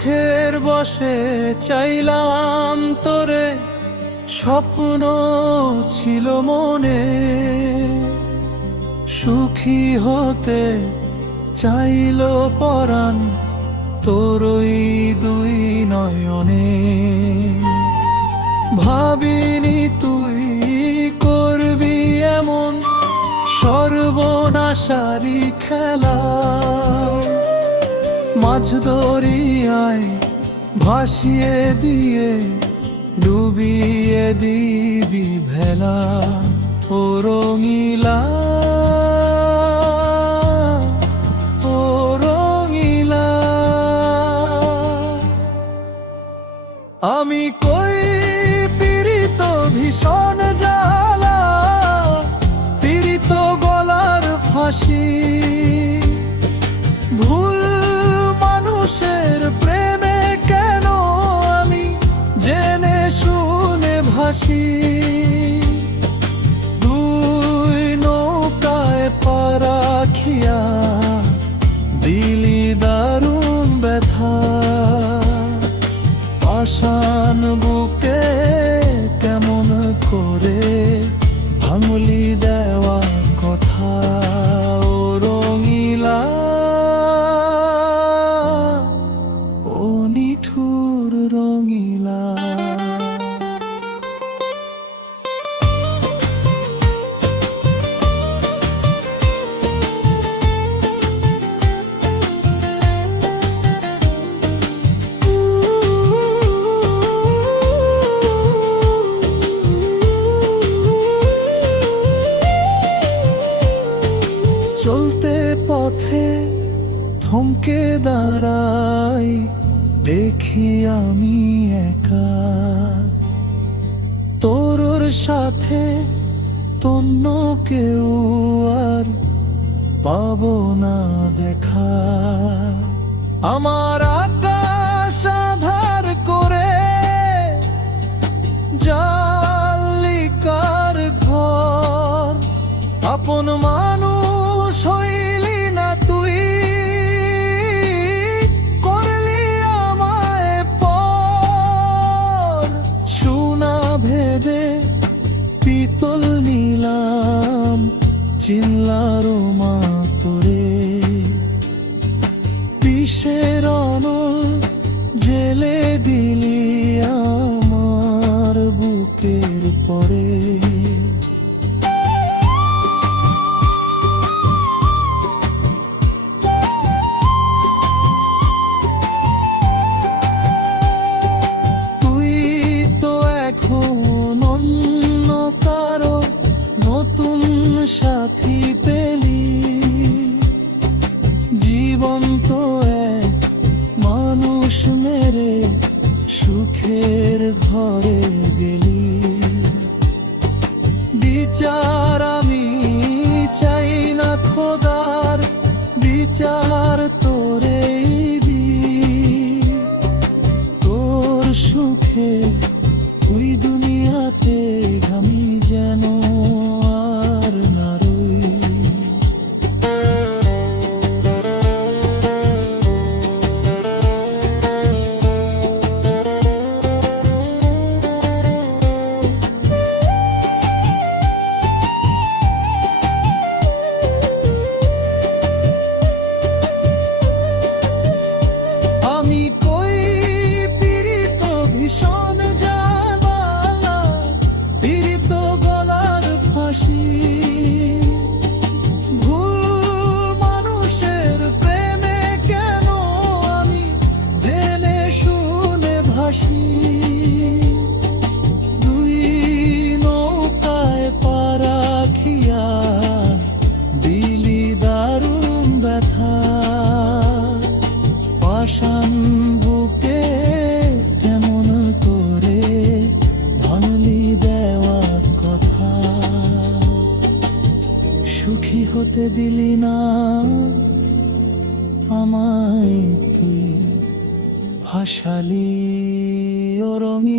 চোখের বসে চাইলাম তোরে, স্বপ্ন ছিল মনে, সুখী হতে চাইল পরাণ তোরই দুই নয়নে। ভাবিনি তুই করবি এমন সর্বনাশারি খেলা, মাঝ দরিয়ায় ভাসিয়ে দিয়ে ডুবিয়ে দিবি ভেলা। ও রঙিলা, ও রঙিলা, আমি কই পীড়িত ভীষণ জ্বালা, পীড়িত গলার ফাঁসি, ভুল মানুষের প্রেমে কেন আমি জেনে শুনে ভাসি। দুই নৌকায় পা রাখিয়া দিলি দারুণ ব্যথা, পাষাণ বুকে কেমন করে ভাঙলি দেওয়া কথা। ও রঙিলা, ও নিঠুর রঙিলা। চলতে পথে থমকে দাঁড়াই, দেখি আমি একা, তোর সাথে তন্য কেউ আর পাবো না দেখা। আমার আকাশ আধার করে জানলি কার ঘর, আপন মানুষ হইলি না তুই, করলি আমায় পর। সোনা ভেবে পিতল নিলাম, চিনলারও মা তোরে, বিষের অনল জেলে দিলি আমার বুকের পরে। সাথী পেলি জীবন্ত এক মানুষ মেরে সুখের ঘরে গেলি। বিচার আমি চাই না খোদার, বিচার তোরেই দি, তোর সুখে ওই দুনিয়াতে আমি যেন আর না রই। আমি কই পীড়িত ভীষণ জ্বালা, পীড়িত গলার ফাঁসি, ভুল মানুষের প্রেমে কেন আমি জেনে শুনে ভাসি। দুই নৌকায় পা রাখিয়া দিলি দারুণ ব্যথা, পাষাণ বুকে কেমন করে ভাঙলি দেওয়া কথা। সুখী হতে দিলি না আমায় তুই, ভাসালি ও রঙিলা।